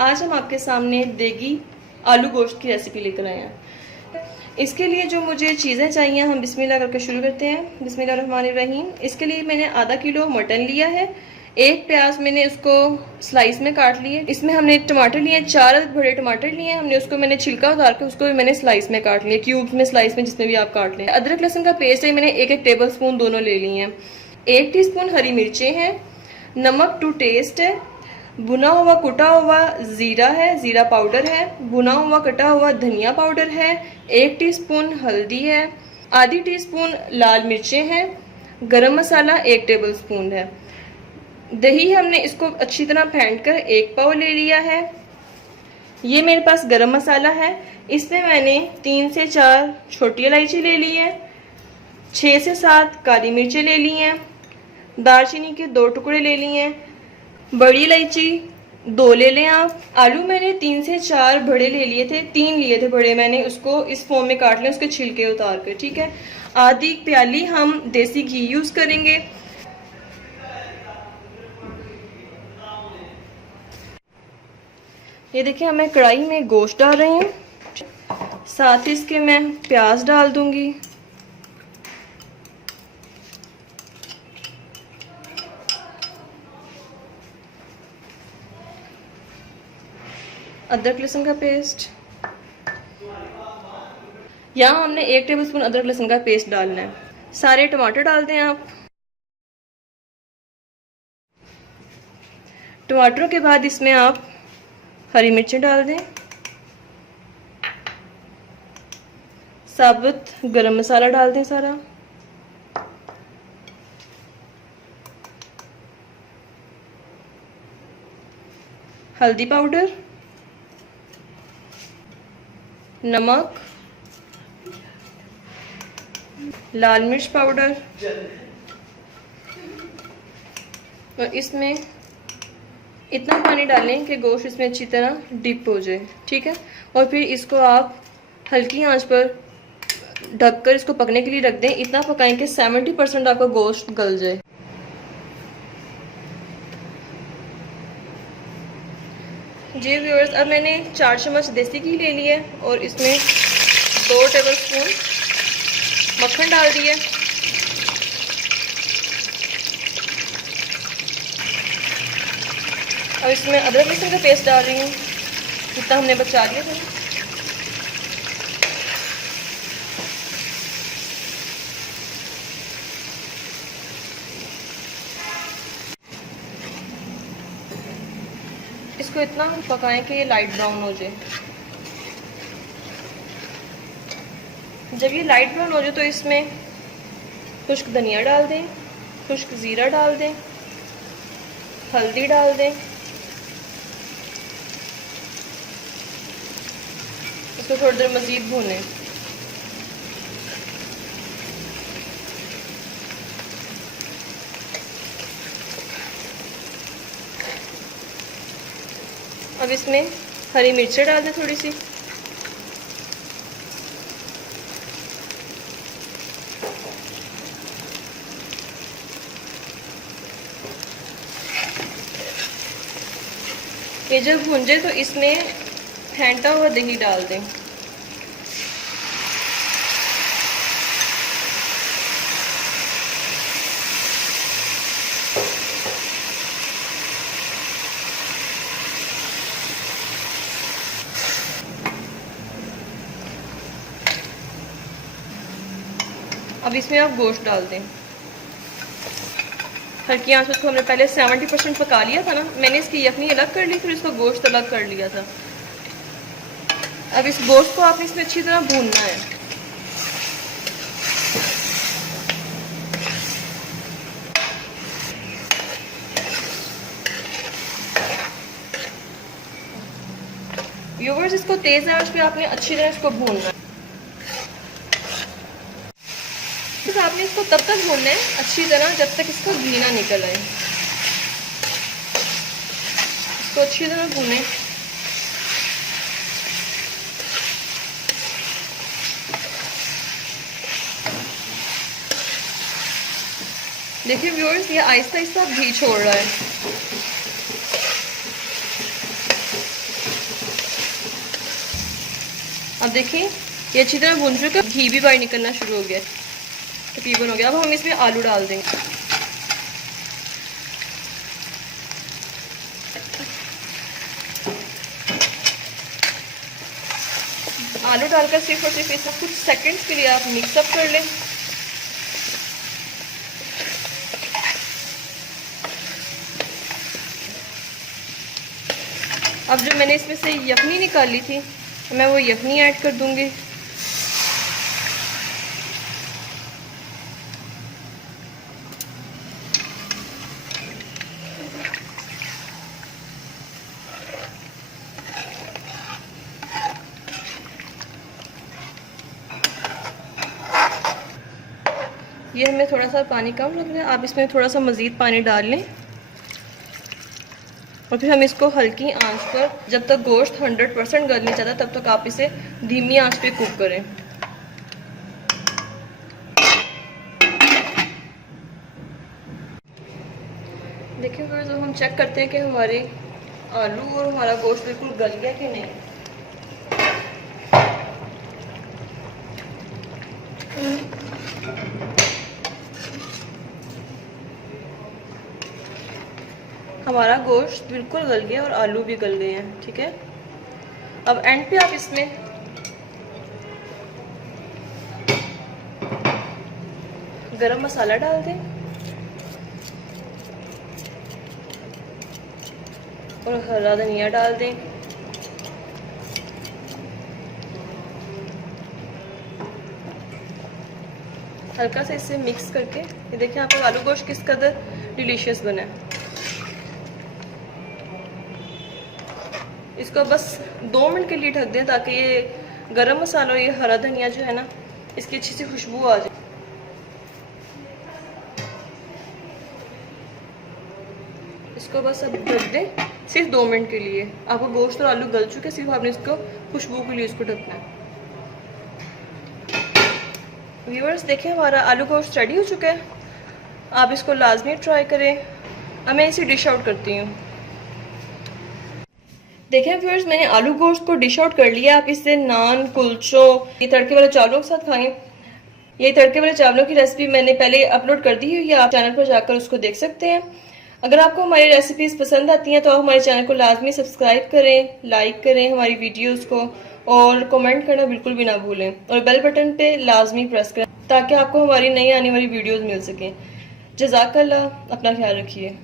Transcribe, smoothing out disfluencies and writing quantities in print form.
आज हम आपके सामने देगी आलू गोश्त की रेसिपी लेकर आए हैं। इसके लिए जो मुझे चीज़ें चाहिए, हम बिस्मिल्लाह करके शुरू करते हैं। बिस्मिल्लाहिर्रहमानिर्रहीम। इसके लिए मैंने आधा किलो मटन लिया है। एक प्याज मैंने उसको स्लाइस में काट लिए। इसमें हमने टमाटर लिए, 4 बड़े टमाटर लिए। हमने उसको मैंने छिलका उतार के उसको भी मैंने स्लाइस में काट लिया, क्यूब्स में, स्लाइस में, जिसमें भी आप काट लें। अदरक लहसुन का पेस्ट है, मैंने 1-1 टेबल स्पून दोनों ले लिए हैं। 1 टीस्पून हरी मिर्चें हैं। नमक टू टेस्ट है। भुना हुआ कुटा हुआ जीरा है, जीरा पाउडर है। भुना हुआ कटा हुआ धनिया पाउडर है। 1 टीस्पून हल्दी है। आधी टीस्पून लाल मिर्चें हैं। गरम मसाला 1 टेबल स्पून है। दही हमने इसको अच्छी तरह फेंट कर 1 पाव ले लिया है। ये मेरे पास गरम मसाला है। इसमें मैंने 3 से 4 छोटी इलायची ले ली है। 6 से 7 काली मिर्चें ले ली हैं। दालचीनी के 2 टुकड़े ले लिए हैं। बड़ी इलायची 2 ले लें आप। आलू मैंने 3 से 4 बड़े ले लिए थे, 3 लिए थे बड़े मैंने, उसको इस फॉर्म में काट लें, उसके छिलके उतार कर, ठीक है। आधी प्याली हम देसी घी यूज करेंगे। ये देखिए, मैं कढ़ाई में गोश्त डाल रही हूँ, साथ ही इसके मैं प्याज डाल दूंगी। अदरक लहसुन का पेस्ट, यहाँ हमने 1 टेबलस्पून अदरक लहसुन का पेस्ट डालना है। सारे टमाटर डाल दें आप। टमाटरों के बाद इसमें आप हरी मिर्चें डाल दें। साबुत गरम मसाला डाल दें सारा। हल्दी पाउडर, नमक, लाल मिर्च पाउडर, और इसमें इतना पानी डालें कि गोश्त इसमें अच्छी तरह डिप हो जाए, ठीक है। और फिर इसको आप हल्की आंच पर ढककर इसको पकने के लिए रख दें। इतना पकाएं कि 70% आपका गोश्त गल जाए। जी व्यूअर्स, अब मैंने 4 चम्मच देसी घी ले लिया है और इसमें 2 टेबलस्पून मक्खन डाल दिए। अब इसमें अदरक लहसुन का पेस्ट डाल रही हूँ, जितना हमने बचा लिया था। इसको इतना हम पकाएं कि ये लाइट ब्राउन हो जाए। जब ये लाइट ब्राउन हो जाए तो इसमें खुश्क धनिया डाल दें, खुश्क ज़ीरा डाल दें, हल्दी डाल दें। इसको थोड़ी देर मज़ीद भूनें। अब इसमें हरी मिर्चें डाल दें थोड़ी सी। ये जब भून जाए तो इसमें फेंटा हुआ दही डाल दें। अब इसमें आप गोश्त डाल दें। हल्की आंच पर हमने पहले 70% पका लिया था ना, मैंने इसकी यखनी अलग कर ली, फिर इसको गोश्त अलग कर लिया था। अब इस गोश्त को आपने इसमें अच्छी तरह भूनना है। व्यूअर्स, इसको तेज आंच पे आपने अच्छी तरह इसको भूनना है। आपने इसको तब तक भूनना है अच्छी तरह जब तक इसका घी ना निकल आए। इसको अच्छी तरह भूनें। देखिए व्यूअर्स, ये आहिस्ता आहिस्ता घी छोड़ रहा है। अब देखिए ये अच्छी तरह भून चुका, घी भी बाहर निकलना शुरू हो गया, तकरीबन हो गया। अब हम इसमें आलू डाल देंगे। आलू डालकर सिर्फ और सिर्फ इसे कुछ सेकंड्स के लिए आप मिक्सअप कर लें। अब जो मैंने इसमें से यखनी निकाली थी, मैं वो यखनी ऐड कर दूंगी। ये हमें थोड़ा सा पानी कम लग रहा है, आप इसमें थोड़ा सा मज़ीद पानी डाल लें और फिर हम इसको हल्की आंच पर, जब तक गोश्त 100% गल नहीं जाता तब तक आप इसे धीमी आंच पे कुक करें। देखिए फिर जब हम चेक करते हैं कि हमारे आलू और हमारा गोश्त बिल्कुल गल गया कि नहीं। हमारा गोश्त बिल्कुल गल गया और आलू भी गल गए हैं, ठीक है। अब एंड पे आप इसमें गरम मसाला डाल दें और हरा धनिया डाल दें। हल्का से इसे मिक्स करके ये देखिए आपका आलू गोश्त किस कदर डिलीशियस बना है। इसको बस 2 मिनट के लिए ढक दें ताकि ये गरम मसाला और ये हरा धनिया जो है ना, इसकी अच्छी सी खुशबू आ जाए। इसको बस अब ढक दें सिर्फ 2 मिनट के लिए। आपको गोश्त और आलू गल चुके, सिर्फ आपने इसको खुशबू के लिए इसको ढकना है। व्यूअर्स देखिए हमारा आलू गोश्त रेडी हो चुका है, आप इसको लाजमी ट्राई करें। अब मैं इसे डिश आउट करती हूँ। देखें व्यूअर्स मैंने आलू गोश्त को डिश आउट कर लिया। आप इससे नान, कुलचों, ये तड़के वाले चावलों के साथ खाएं। ये तड़के वाले चावलों की रेसिपी मैंने पहले अपलोड कर दी हुई है, आप चैनल पर जाकर उसको देख सकते हैं। अगर आपको हमारी रेसिपीज पसंद आती हैं तो आप हमारे चैनल को लाजमी सब्सक्राइब करें, लाइक करें हमारी वीडियोस को और कमेंट करना बिल्कुल भी ना भूलें और बेल बटन पे लाजमी प्रेस करें ताकि आपको हमारी नई आने वाली वीडियोस मिल सकें। जज़ाकल्लाह, अपना ख्याल रखिए।